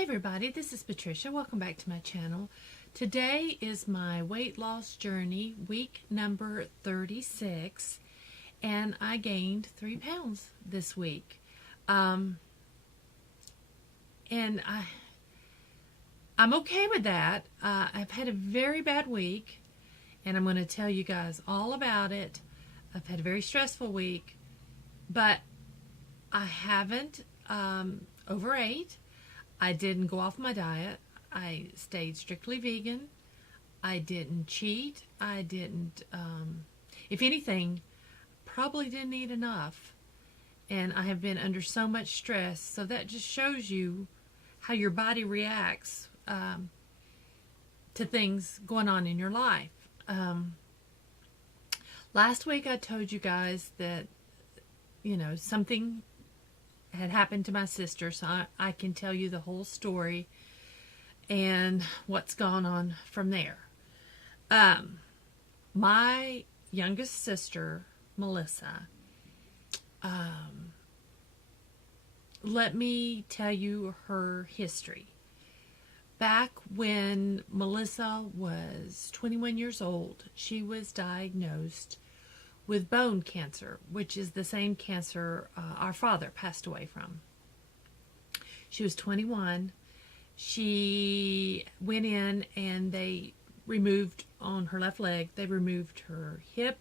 Hey everybody, this is Patricia. Welcome back to my channel. Today is my weight loss journey, week number 36, and I gained 3 pounds this week. And I'm okay with that. I've had a very bad week, and I'm going to tell you guys all about it. I've had a very stressful week, but I haven't overate. I didn't go off my diet. I stayed strictly vegan. I didn't cheat. I didn't, if anything, probably didn't eat enough. And I have been under so much stress. So that just shows you how your body reacts to things going on in your life. Last week I told you guys that, something had happened to my sister, so I can tell you the whole story and what's gone on from there. My youngest sister, Melissa, let me tell you her history. Back when Melissa was 21 years old, she was diagnosed with bone cancer, which is the same cancer our father passed away from. She was 21. She went in and they removed on her left leg, they removed her hip,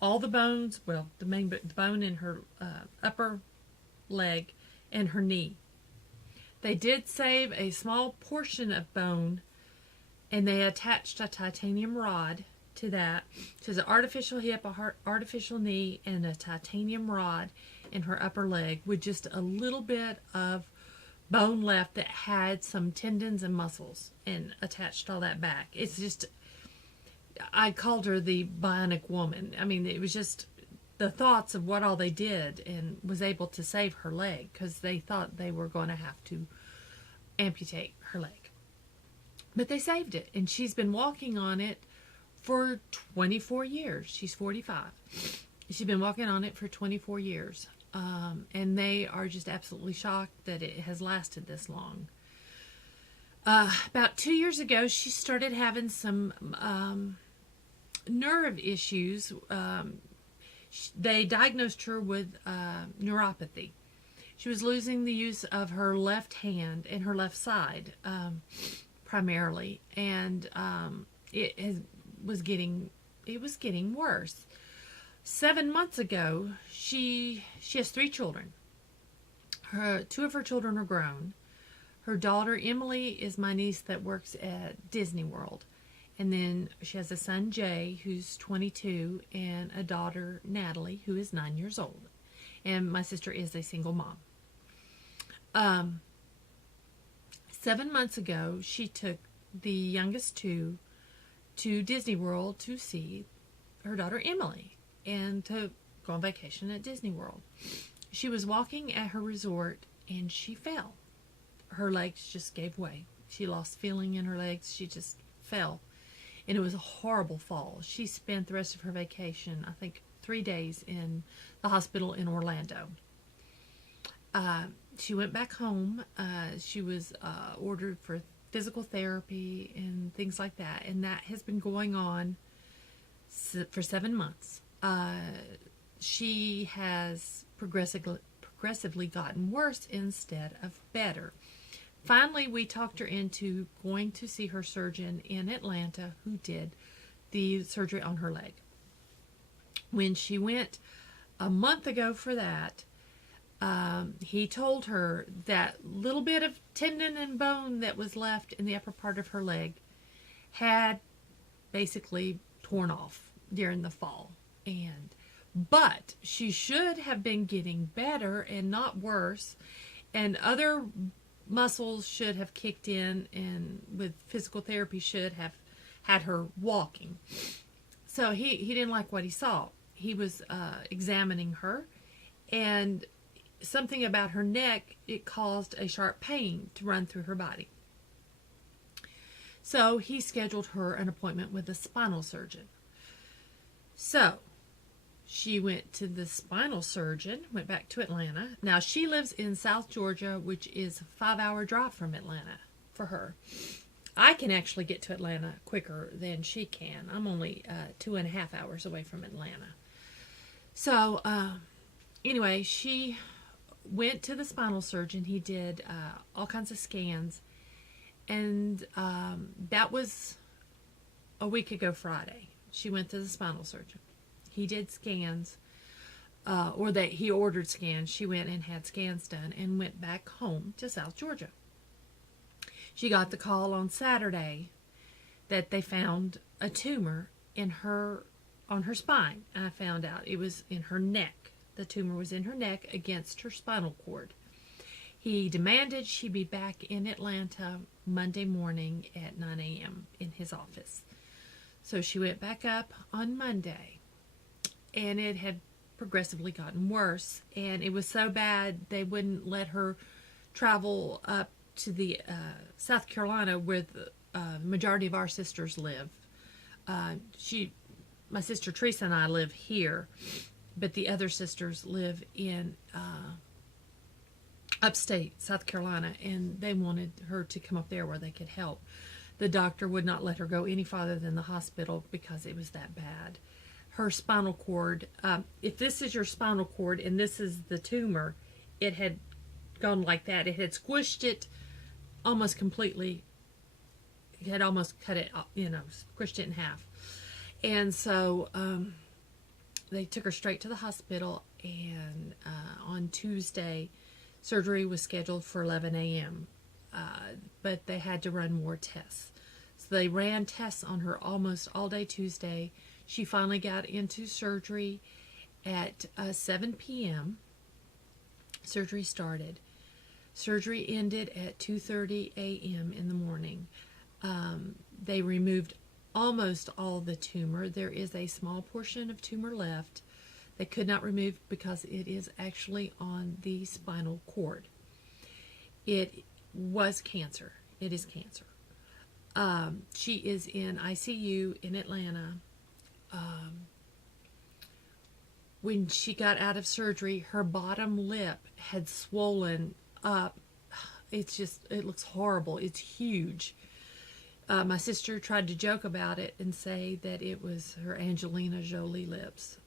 all the bones, well, the bone in her upper leg and her knee. They did save a small portion of bone, and they attached a titanium rod to that. So it's an artificial hip, a artificial knee, and a titanium rod in her upper leg with just a little bit of bone left that had some tendons and muscles, and attached all that back. It's just, I called her the bionic woman. I mean, it was just the thoughts of what all they did, and was able to save her leg because they thought they were going to have to amputate her leg. But they saved it, and she's been walking on it for 24 years. She's 45. She's been walking on it for 24 years. And they are just absolutely shocked that it has lasted this long. About 2 years ago, she started having some nerve issues. They diagnosed her with neuropathy. She was losing the use of her left hand and her left side, primarily. And it was getting worse. 7 months ago, she has 3 children. 2 of her children are grown. Her daughter Emily is my niece that works at Disney World, and then she has a son Jay who's 22 and a daughter Natalie who is 9 years old. And my sister is a single mom. 7 months ago, she took the youngest 2 to Disney World to see her daughter Emily and to go on vacation at Disney World. She was walking at her resort and she fell. Her legs just gave way. She lost feeling in her legs. She just fell. And it was a horrible fall. She spent the rest of her vacation, I think 3 days, in the hospital in Orlando. She went back home. She was ordered for physical therapy and things like that, and that has been going on for 7 months. She has progressively gotten worse instead of better. Finally, we talked her into going to see her surgeon in Atlanta who did the surgery on her leg. When she went a month ago for that, he told her that little bit of tendon and bone that was left in the upper part of her leg had basically torn off during the fall. But she should have been getting better and not worse, and other muscles should have kicked in, and with physical therapy should have had her walking. So he didn't like what he saw. He was examining her, and something about her neck, it caused a sharp pain to run through her body. So he scheduled her an appointment with a spinal surgeon. So She went to the spinal surgeon, went back to Atlanta. Now, she lives in South Georgia, which is a 5-hour drive from Atlanta for her. I can actually get to Atlanta quicker than she can. I'm only 2.5 hours away from Atlanta. So, anyway, she went to the spinal surgeon. He did all kinds of scans. And that was a week ago Friday. She went to the spinal surgeon. He did scans, he ordered scans. She went and had scans done and went back home to South Georgia. She got the call on Saturday that they found a tumor on her spine. I found out it was in her neck. The tumor was in her neck against her spinal cord. He demanded she be back in Atlanta Monday morning at 9 a.m. in his office. So she went back up on Monday, and it had progressively gotten worse, and it was so bad they wouldn't let her travel up to the South Carolina where the majority of our sisters live. My sister Teresa and I live here, but the other sisters live in upstate South Carolina, and they wanted her to come up there where they could help. The doctor would not let her go any farther than the hospital because it was that bad. Her spinal cord, if this is your spinal cord and this is the tumor, it had gone like that. It had squished it almost completely. It had almost cut it, squished it in half. And so they took her straight to the hospital, and on Tuesday, surgery was scheduled for 11 a.m., but they had to run more tests. So they ran tests on her almost all day Tuesday. She finally got into surgery at 7 p.m. Surgery started. Surgery ended at 2:30 a.m. in the morning. They removed almost all the tumor. There is a small portion of tumor left. They could not remove because it is actually on the spinal cord. It was cancer. It is cancer. She is in ICU in Atlanta. When she got out of surgery, her bottom lip had swollen up. It looks horrible. It's huge. My sister tried to joke about it and say that it was her Angelina Jolie lips.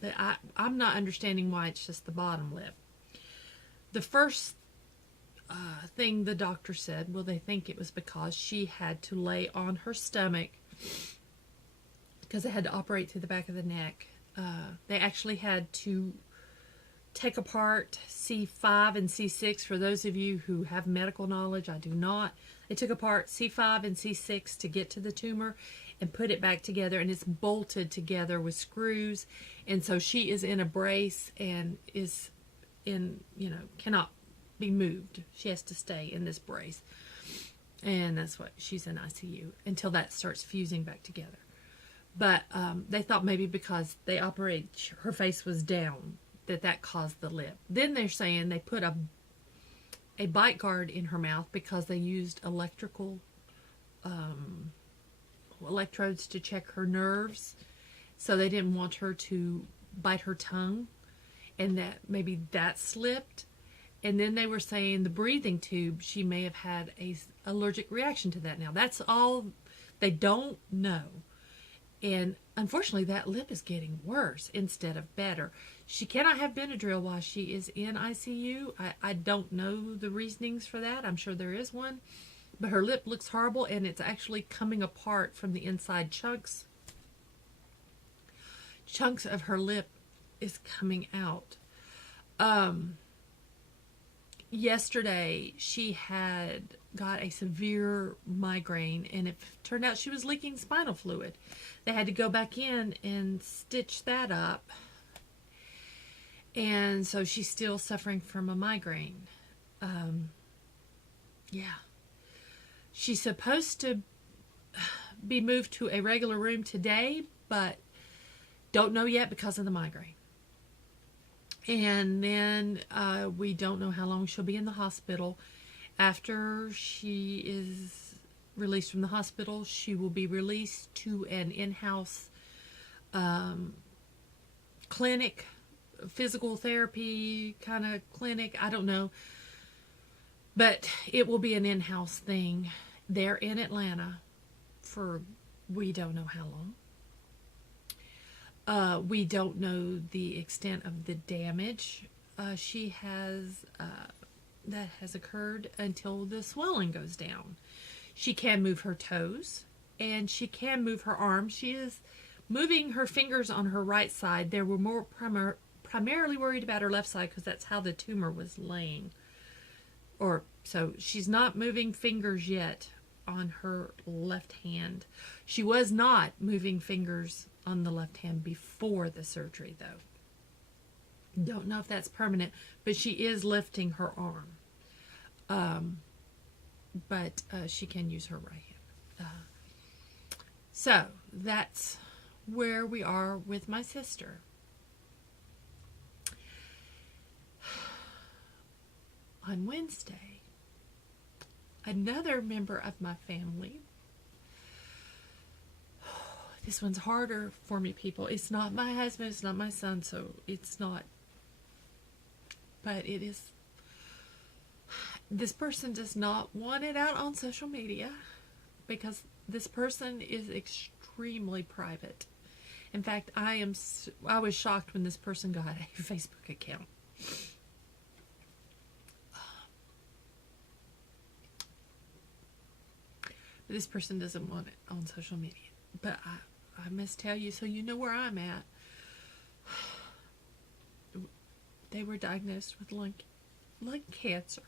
But I'm not understanding why it's just the bottom lip. The first thing the doctor said, well, they think it was because she had to lay on her stomach because they had to operate through the back of the neck. They actually had to take apart C5 and C6. For those of you who have medical knowledge, I do not. They took apart C5 and C6 to get to the tumor and put it back together, and it's bolted together with screws. And so she is in a brace and is cannot be moved. She has to stay in this brace. And that's what she's in ICU until that starts fusing back together. But they thought maybe because they operated, her face was down, that caused the lip. Then they're saying they put a bite guard in her mouth because they used electrodes to check her nerves. So they didn't want her to bite her tongue, and that maybe that slipped. And then they were saying the breathing tube, she may have had a allergic reaction to that. Now that's all they don't know. And unfortunately, that lip is getting worse instead of better. She cannot have Benadryl while she is in ICU. I don't know the reasonings for that. I'm sure there is one. But her lip looks horrible, and it's actually coming apart from the inside. Chunks of her lip is coming out. Yesterday, she had got a severe migraine, and it turned out she was leaking spinal fluid. They had to go back in and stitch that up. And so she's still suffering from a migraine. Yeah. She's supposed to be moved to a regular room today, but don't know yet because of the migraine. And then we don't know how long she'll be in the hospital. After she is released from the hospital, she will be released to an in-house clinic, physical therapy kind of clinic. I don't know. But it will be an in-house thing. They're in Atlanta for we don't know how long. We don't know the extent of the damage she has that has occurred until the swelling goes down. She can move her toes and she can move her arms. She is moving her fingers on her right side. They were more primarily worried about her left side because that's how the tumor was laying. Or so she's not moving fingers yet on her left hand. She was not moving fingers on the left hand before the surgery, though. Don't know if that's permanent, but she is lifting her arm. But she can use her right hand. So that's where we are with my sister. On Wednesday, another member of my family. This one's harder for me, people. It's not my husband, it's not my son, so it's not. But it is. This person does not want it out on social media because this person is extremely private. In fact, I was shocked when this person got a Facebook account. This person doesn't want it on social media. But I must tell you, so you know where I'm at. They were diagnosed with lung cancer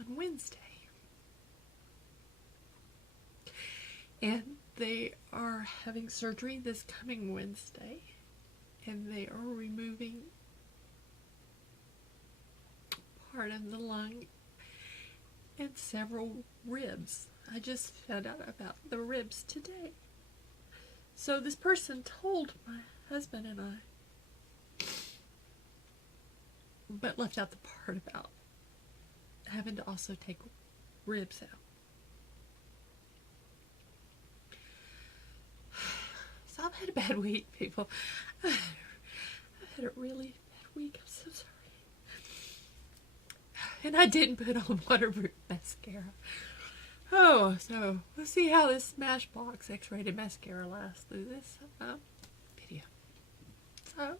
on Wednesday. And they are having surgery this coming Wednesday. And they are removing part of the lung and several ribs. I just found out about the ribs today. So this person told my husband and I, but left out the part about having to also take ribs out. So I've had a bad week, people. I've had a really bad week. I'm so sorry. And I didn't put on waterproof mascara. Oh, so let's see how this Smashbox X-rated mascara lasts through this video. So,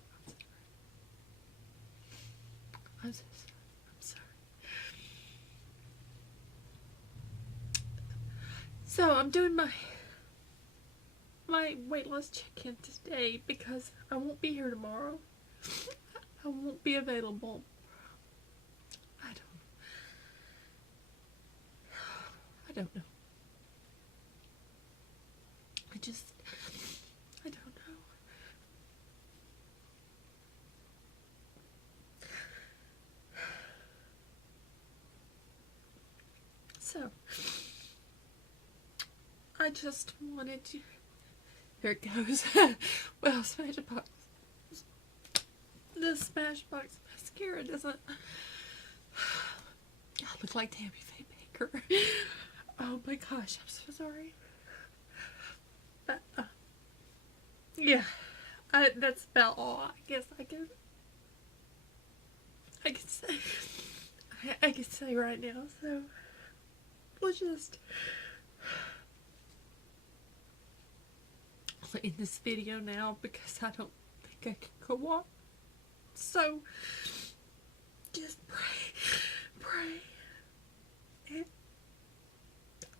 I'm sorry. So I'm doing my weight loss check-in today because I won't be here tomorrow. I won't be available. I don't know. I don't know. So, I just wanted to, here it goes. Well, Smashbox. The Smashbox mascara doesn't, I look like Tammy Faye Baker. Oh my gosh, I'm so sorry. But, yeah, that's about all I guess I can say. I can say right now. So we'll just end this video now because I don't think I can go on. So just pray. And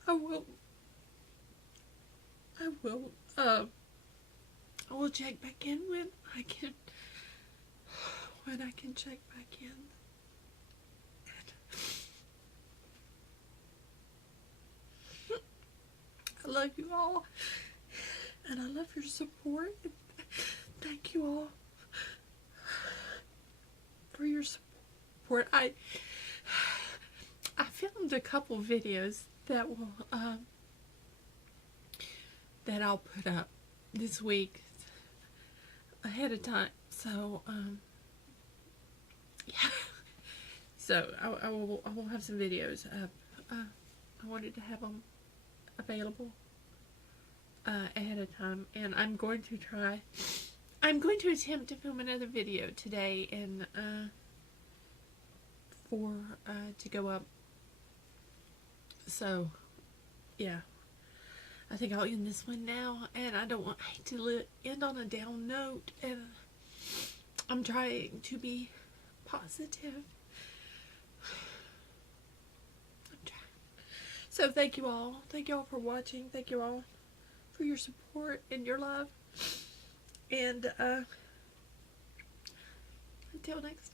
I will check back in when I can check back in. And I love you all, and I love your support. Thank you all for your support. I filmed a couple videos that will that I'll put up this week ahead of time. So yeah. So I will have some videos up. I wanted to have them available ahead of time, and I'm going to try. I'm going to attempt to film another video today and to go up. So yeah, I think I'll end this one now, and I don't want to end on a down note, and I'm trying to be positive. I'm trying. So thank you all. Thank you all for watching. Thank you all for your support and your love. And until next time.